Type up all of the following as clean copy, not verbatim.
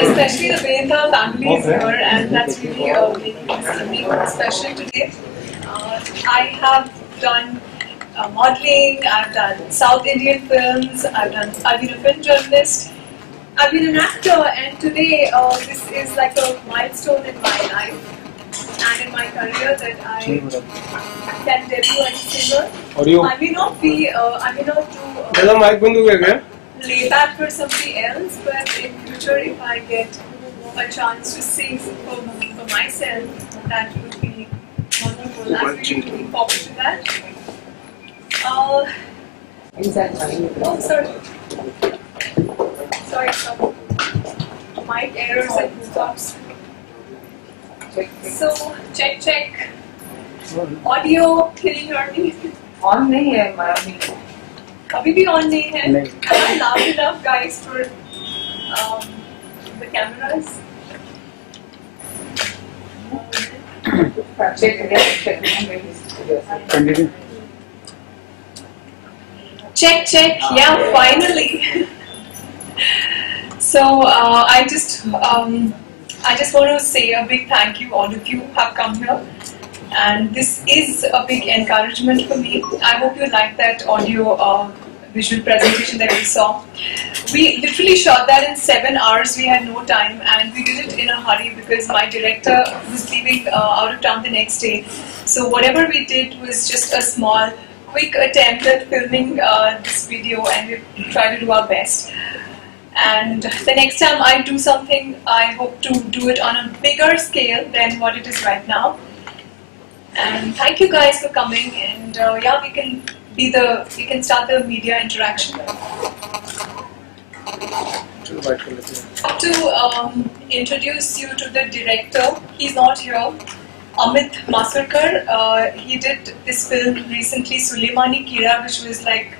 Especially the way the family is here, and that's really making this evening special today. I have done modeling, I've done South Indian films, I've been a film journalist, I've been an actor, and today this is like a milestone in my life and in my career that I can debut as a singer. I may not do lay back for somebody else, but in future if I get a chance to sing for myself, that would be wonderful. I'm really looking forward to that. Oh, sorry. Sorry, some mic errors and hookups. So, check. Audio, can you hear me? On नहीं है मामी. कभी भी on नहीं है. Am I loud enough, guys, for the cameras? Check. Yeah, finally. So I just want to say a big thank you. All of you have come here, and this is a big encouragement for me. I hope you like that audio visual presentation that we saw. We literally shot that in 7 hours. We had no time, and we did it in a hurry because my director was leaving out of town the next day. So whatever we did was just a small, quick attempt at filming this video, and we tried to do our best. And the next time I do something, I hope to do it on a bigger scale than what it is right now. And thank you guys for coming. And yeah, we can start the media interaction. To introduce you to the director, he's not here. Amit Masurkar. He did this film recently, Suleimani Kira, which was like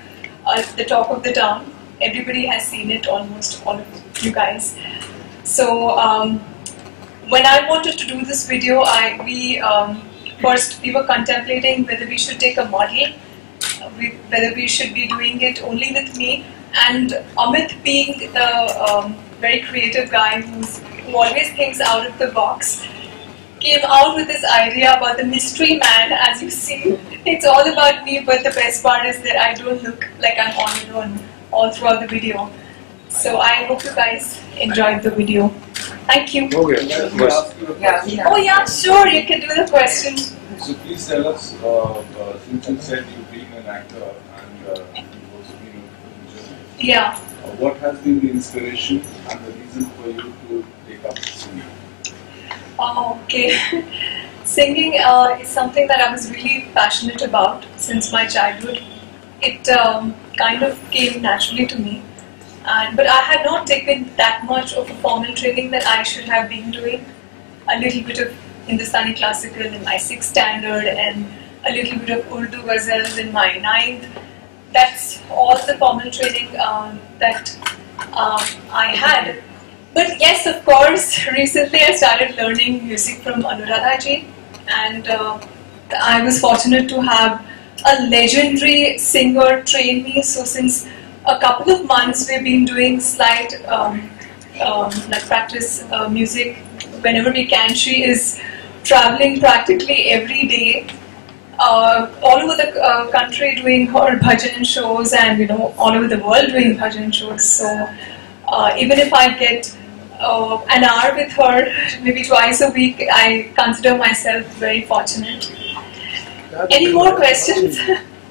the talk of the town. Everybody has seen it, almost all of you guys. So when I wanted to do this video, first we were contemplating whether we should take a model, whether we should be doing it only with me. And Amit, being the very creative guy who always thinks out of the box, came out with this idea about the mystery man. As you see, it's all about me, but the best part is that I don't look like I'm all alone all throughout the video. So I hope you guys enjoyed the video. Thank you. Oh yeah, sure, you can do the question. So please tell us, since you said you've been an actor and you've also been a journalist. Yeah. What has been the inspiration and the reason for you to take up singing? Okay. Singing is something that I was really passionate about since my childhood. It kind of came naturally to me, but I had not taken that much of a formal training that I should have been doing. A little bit of Hindustani classical in my 6th standard and a little bit of Urdu ghazals in my 9th. That's all the formal training that I had. But yes, of course, recently I started learning music from Anuradha ji, and I was fortunate to have a legendary singer train me. So since a couple of months we've been doing slight like practice music whenever we can. She is traveling practically every day all over the country doing her bhajan shows, and all over the world doing bhajan shows. So even if I get an hour with her maybe twice a week, I consider myself very fortunate. Any more questions?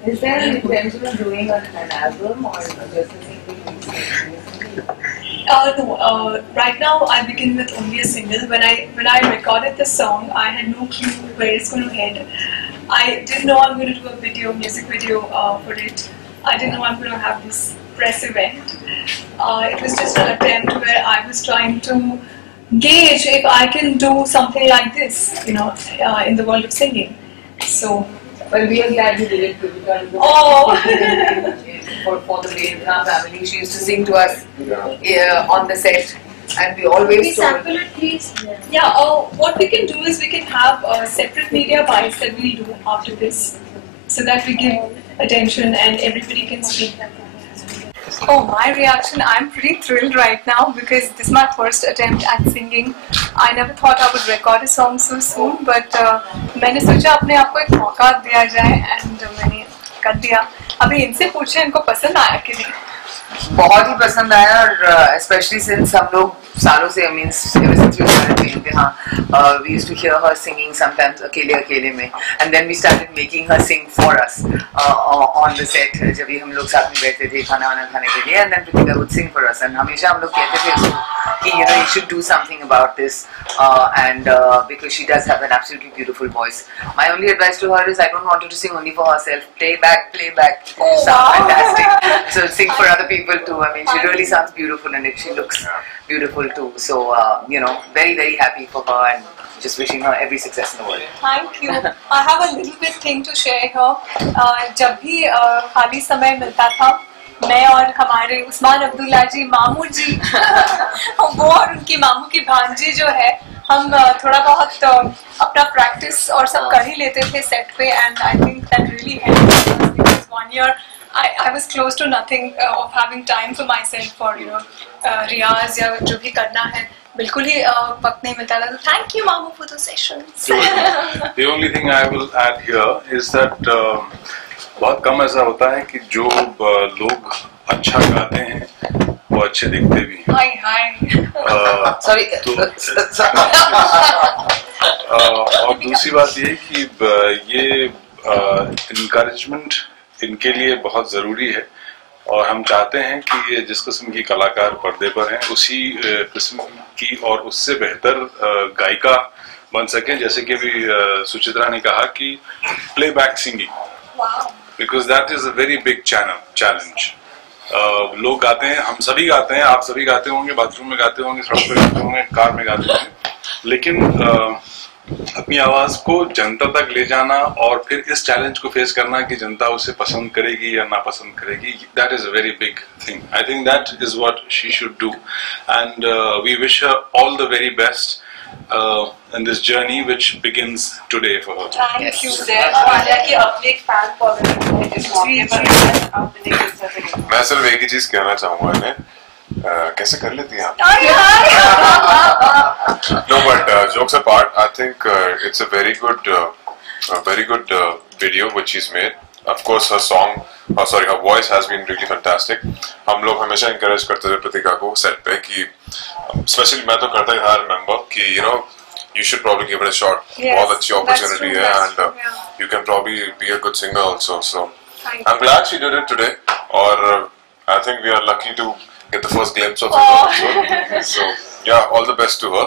Is there an intention of doing an album or just a single? No. Right now I begin with only a single. When I recorded the song, I had no clue where it's going to head. I didn't know I'm going to do a music video for it. I didn't know I'm going to have this press event. It was just an attempt where I was trying to gauge if I can do something like this, in the world of singing. So. Well, we are glad you did it. Oh. for the Vedna family. She used to sing to us on the set, and we always We sample it, please. Yeah. What we can do is we can have separate media bites that we'll do after this, so that we give attention and everybody can speak. Oh, my reaction, I'm pretty thrilled right now because this is my first attempt at singing. I never thought I would record a song so soon, but मैंने सोचा अपने आप को एक मौका दिया जाए and मैंने कर दिया. अभी इनसे पूछे इनको पसंद आया कि नहीं? बहुत ही पसंद आया और स्पेशली सिंस हम लोग सालों से ever since we started doing it, we used to hear her singing sometimes अकेले में, and then we started making her sing for us on the set जब भी हम लोग साथ में बैठते थे खाना वाना खाने के लिए, and then Pritika would sing for us, and हमेशा हम लोग कहते थे उसको कि you should do something about this, and because she does have an absolutely beautiful voice. My only advice to her is I don't want her to sing only for herself. Playback. Oh, Sound wow. fantastic. So sing for other people too. I mean, she really sounds beautiful, and she looks beautiful too. So very, very happy for her, and just wishing her every success in the world. Thank you. I have a little bit thing to share here. जब भी खाली समय मिलता था, मैं और हमारे उस्मान अब्दुल्ला जी, मामू जी, वो और उनकी मामू की भांजी जो है, हम थोड़ा बहुत अपना प्रैक्टिस और सब कर ही लेते थे सेट पे, and I think that really helped because 1 year I was close to nothing of having time for myself for रियाज या जो भी करना है, बिल्कुल ही वक्त नहीं मिलता था. Thank you, Mamu, for the sessions. The only thing I will add here is that बहुत कम ऐसा होता है कि जो लोग अच्छा गाते हैं वो अच्छे दिखते भी हैं. Hi. Sorry. और दूसरी बात ये कि ये encouragement इनके लिए बहुत ज़रूरी है, और हम चाहते हैं कि ये जिस किस्म की कलाकार पर्दे पर हैं उसी किस्म की और उससे बेहतर गायिका बन सकें, जैसे कि अभी सुचित्रा ने कहा कि playback singing, because that is a very big challenge. लोग गाते हैं, हम सभी गाते हैं, आप सभी गाते होंगे, बाथरूम में गाते होंगे, सड़क पे गाते होंगे, कार में गाते होंगे, लेकिन अपनी आवाज को जनता तक ले जाना और फिर इस चैलेंज को फेस करना कि जनता उसे पसंद करेगी या नापसंद करेगी, that is a very big thing. I think that is what she should do, and we wish her all the very best in this journey which begins today for her. Thank you. अपने एक fan following इस मौके पर आपने मैं सिर्फ एक ही चीज कहना चाहूंगा इन्हें, कैसे कर लेती हैं आप? No, but jokes apart, I think it's a very good video which she's made. Of course, her voice has been really fantastic. हम लोग हमेशा encourage करते थे प्रतिका को set पे कि, especially मैं तो करता ही था, remember कि you should probably give it a shot. बहुत अच्छी opportunity है, and you can probably be a good singer also. So I'm glad she did it today. और I think we are lucky to get the first glimpse of it also. So yeah, all the best to her,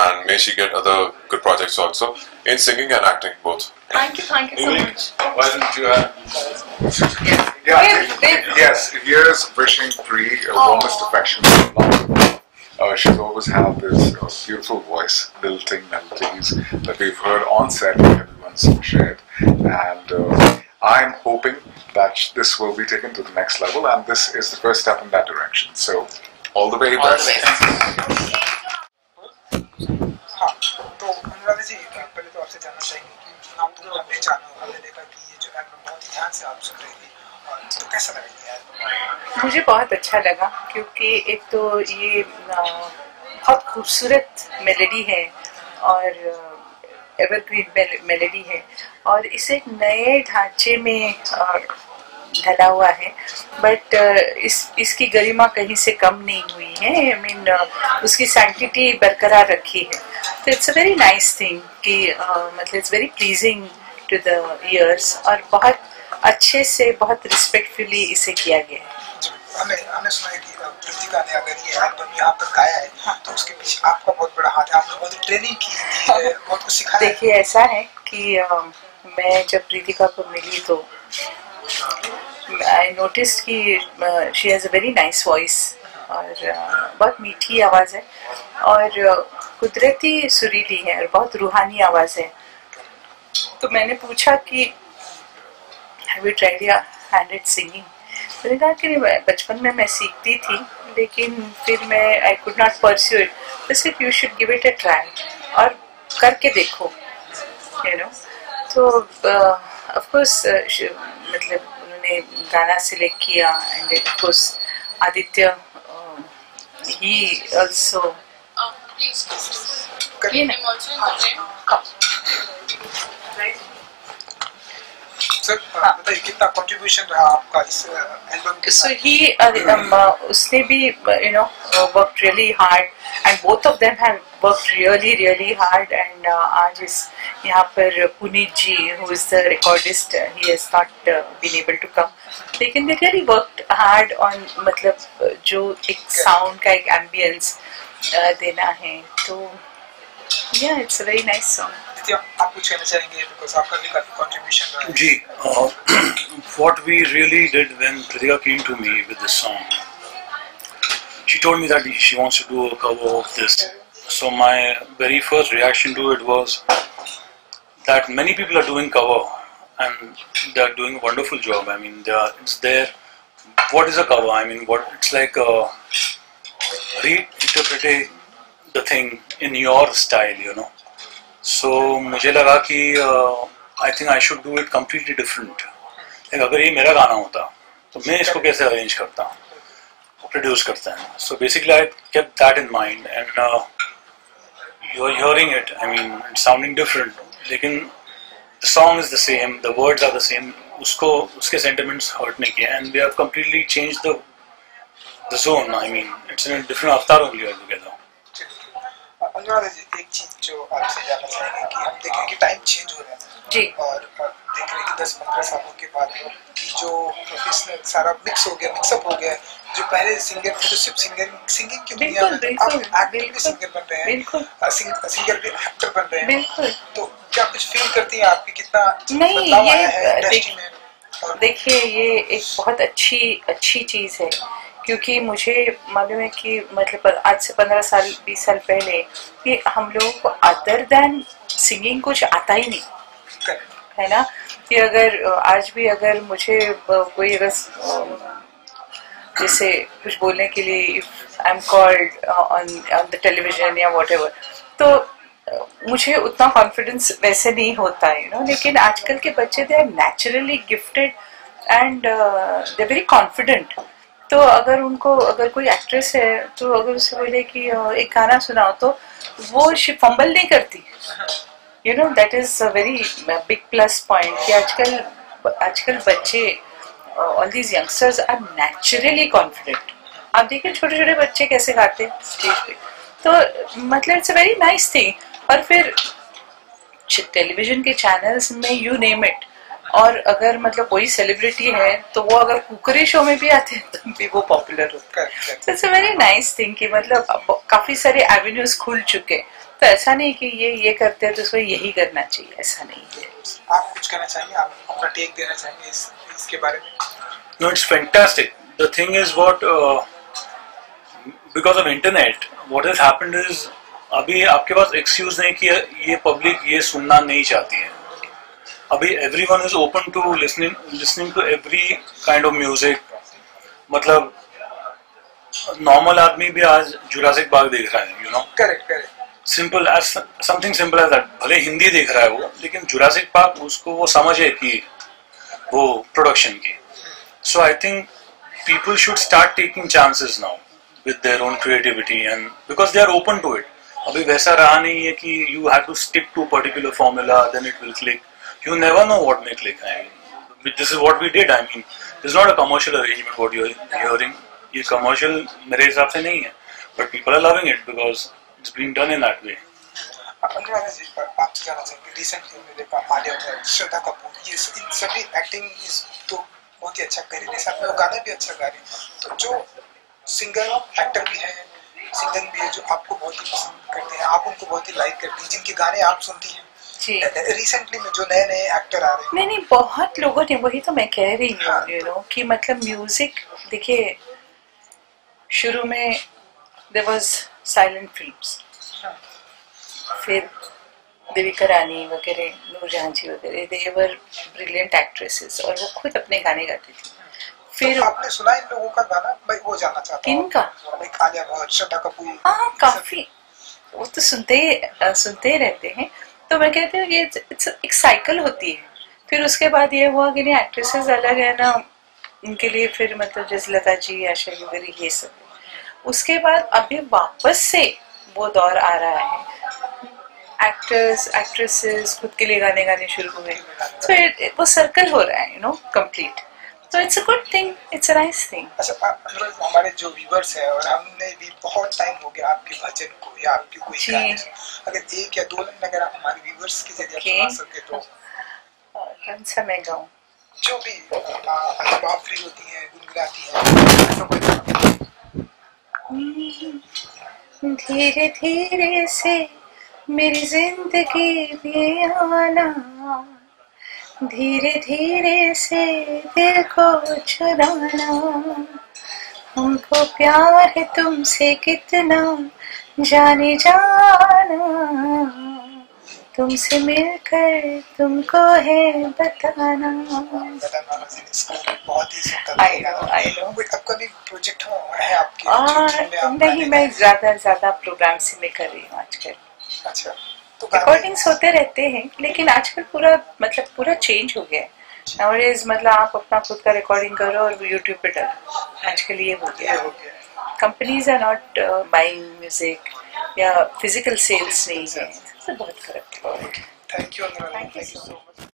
and may she get other good projects also in singing and acting both. Thank you so much. Why didn't you add? Yes, here's wishing Pri warmest affection. She's always had this beautiful voice, lilting melodies that we've heard on set, everyone's shared, and I'm hoping that this will be taken to the next level, and this is the first step in that direction. So, all the very best. तो अनुराधा जी, पहले तो आपसे जानना चाहेंगे कि नाम तुम हमने जाना, हमने देखा कि ये जो एल्बम बहुत ही ध्यान से आप सुन रही थी, तो कैसा लगा ये एल्बम? मुझे बहुत अच्छा लगा, क्योंकि एक तो ये बहुत खूबसूरत मेलोडी है और एवरग्रीन मेलोडी है, और इसे नए ढांचे में ढला हुआ है, बट इसकी गरिमा कहीं से कम नहीं हुई है. आई मीन उसकी सैंक्टिटी बरकरार रखी है. तो it's a very nice thing कि मतलब it's very pleasing to the ears, और बहुत अच्छे से बहुत रिस्पेक्टफुली इसे किया गया है. हमने सुना है कि प्रतिका ने अगर ये एल्बम यहाँ पर गाया है, तो उसके पीछे आपका बहुत बड़ा हाथ है, आपने बहुत ट्रेनिंग की है, बहुत कुछ सिखाया है. देखिए, ऐसा है कि मैं जब प्रीतिका को मिली तो आई नोटिस कि she has a very nice voice, और बहुत मीठी आवाज़ है और कुदरती सुरीली है और बहुत रूहानी आवाज़ है. तो मैंने पूछा कि have you tried your handed singing, मैंने कहा कि बचपन में मैं सीखती थी लेकिन फिर मैं I could not pursue it, बस you should give it a try और करके देखो, यू नो। तो ऑफ कोर्स मतलब उन्होंने गाना सिलेक्ट किया and of course Aditya he also करिए ना सर, बताइए कितना कंट्रीब्यूशन रहा आपका इस एल्बम के so साथ? he उसने भी you know worked really hard and both of them have worked really hard and आज इस यहाँ पर पुनीत जी who is the recordist he has not been able to come, लेकिन they really worked hard on मतलब जो एक sound का एक ambience देना है, तो yeah it's a very nice song. नित्या, आप कुछ कहना चाहेंगे बिकॉज़ आपका भी काफी कंट्रीब्यूशन रहा है। जी, what we really did when Pritika came to me with this song, she told me that she wants to do a cover of this. So my very first reaction to it was that many people are doing cover and they are doing a wonderful job. I mean, it's there. What is a cover? I mean, it's like reinterpreting the thing in your style, you know. So मुझे लगा कि I think I should do it completely different. like, अगर ये मेरा गाना होता तो मैं इसको कैसे अरेंज करता, प्रोड्यूस करता है. So basically I kept that in mind and you are hearing it. I mean, it's sounding different. लेकिन the song is the same, the words are the same. उसको उसके sentiments hurt नहीं किए and we have completely changed the zone. I mean, it's in a different avatar only altogether. Anuradha जी, एक चीज जो आपसे जानना चाहेंगे कि हम देख रहे हैं कि टाइम चेंज हो रहा है जी, और देख रहे हैं कि 10-15 सालों के बाद कि जो प्रोफेशनल सारा मिक्स हो गया, मिक्सअप हो गया, जो पहले सिंगर थे तो सिर्फ सिंगिंग की दुनिया में बिल्कुल, अब एक्टर भी सिंगर बन रहे हैं, बिल्कुल, सिंगर भी एक्टर बन रहे हैं, बिल्कुल. तो क्या कुछ फील करती हैं आपकी कितना नहीं, बदलाव आया है ये इंडस्ट्री में? और देखिए ये एक बहुत अच्छी चीज़ है क्योंकि मुझे मालूम है कि मतलब आज से 15 साल 20 साल पहले कि हम लोगों को अदर देन सिंगिंग कुछ आता ही नहीं है ना, कि अगर आज भी अगर मुझे कोई अगर जैसे कुछ बोलने के लिए if I am called on the television या व्हाटएवर, तो मुझे उतना कॉन्फिडेंस वैसे नहीं होता है, यू नो. लेकिन आजकल के बच्चे they are naturally gifted and they very confident. तो अगर उनको अगर कोई एक्ट्रेस है तो अगर उसे बोले कि एक गाना सुनाओ तो वो फंबल नहीं करती, you know. That is a very big plus point कि आजकल बच्चे all these youngsters are naturally confident. आप देखिए छोटे छोटे बच्चे कैसे गाते हैं स्टेज पे, तो मतलब it's a very nice thing. और फिर टेलीविजन के चैनल्स में यू नेम इट, और अगर मतलब कोई सेलिब्रिटी है तो वो अगर कुकरी शो में भी आते हैं तो भी वो पॉपुलर होता है. तो it's a very nice thing कि मतलब काफी सारे एवेन्यूज खुल चुके, तो ऐसा नहीं कि ये करते हैं तो उसको यही करना चाहिए, ऐसा नहीं है. आप कुछ कहना चाहेंगे, आप अपना टेक देना चाहेंगे इसके बारे में? No, it's fantastic. The thing is because of internet, what has happened is अभी आपके पास एक्सक्यूज नहीं कि ये पब्लिक ये सुनना नहीं चाहती है. अभी everyone is open to listening to every kind of music. मतलब नॉर्मल आदमी भी आज जुरासिक पार्क देख रहा है, you know. Correct. Simple as something simple as that. भले हिंदी देख रहा है वो, लेकिन जुरासिक पार्क उसको वो समझे कि वो प्रोडक्शन की. So I think people should start taking chances now with their own creativity and because they are open to it. अभी वैसा रहा नहीं है कि you have to stick to a particular formula then it will click. You never know what may click. I mean, this is what we did. I mean, this is not a commercial arrangement what you are hearing. ये commercial मेरे हिसाब से नहीं है, but people are loving it because it's being done in that way. Anuradha जी, आपसे जानना चाहेंगे, recently हमने देखा आलिया भट्ट, श्रद्धा कपूर, ये इन सभी एक्टिंग तो बहुत ही अच्छा कर रही है, साथ में वो गाना भी अच्छा गा रही है. तो जो सिंगर एक्टर भी है, सिंगर भी है जो आपको बहुत ही पसंद करते हैं, आप उनको बहुत ही लाइक करती हैं, जिनके गाने आप सुनती हैं, रिसेंटली में जो नए एक्टर आ रहे हैं? नहीं बहुत लोगों ने, वही तो मैं कह रही हूँ, यू नो, कि मतलब म्यूजिक देखिए शुरू में देयर वाज साइलेंट फिल्म्स, फिर देविका रानी वगैरह, नूरजहां जी वगैरह, दे वर ब्रिलियंट एक्ट्रेसेस और वो खुद अपने गाने गाती थी. फिर तो आपने सुना इन लोगों का गाना? मैं वो जानना चाहता हूँ। किनका? लाइक आलिया भट्ट, श्रद्धा कपूर। हाँ काफी, वो तो सुनते ही रहते हैं। तो मैं कहती हूँ कि एक साइकिल होती है। फिर उसके बाद ये हुआ कि नहीं, एक्ट्रेसेस अलग है ना, उनके लिए फिर मतलब जैसे लता जी, आशा वगैरह ये सब। उसके बाद अभी वापस से वो दौर आ रहा है, एक्टर्स एक्ट्रेसेस खुद के लिए गाने गाने शुरू हुए। तो वो सर्कल हो रहा है, कंप्लीट। तो it's a good thing, it's a nice thing. अच्छा अनुराग, हमारे जो व्यूवर्स हैं और हमने भी बहुत टाइम हो गया आपके भजन को या आपके कोई गाने, अगर एक या दो लाइन अगर आप हमारे व्यूवर्स के जरिए सुना सके तो कौन सा मैं गाऊं? जो भी आप फ्री होती हैं, गुनगुनाती हैं, ऐसा कोई। धीरे धीरे से मेरी जिंदगी में आना, धीरे धीरे से दिल को चुराना, हमको प्यार है तुमसे कितना जाने जाना, तुमसे मिलकर तुमको है बताना। बहुत ही सुंदर। I know. कोई अपकमिंग प्रोजेक्ट है आपके? नहीं, मैं ज्यादा प्रोग्राम से मैं कर रही हूँ आजकल। अच्छा, तो रिकॉर्डिंग्स होते रहते हैं, लेकिन आजकल पूरा चेंज हो गया है। Nowadays मतलब आप अपना खुद का रिकॉर्डिंग करो और यूट्यूब पे डालो, आजकल ये हो गया। Companies are not buying music या फिजिकल सेल्स नहीं है, इससे बहुत फर्क है। Thank you Anurag, thank you so much.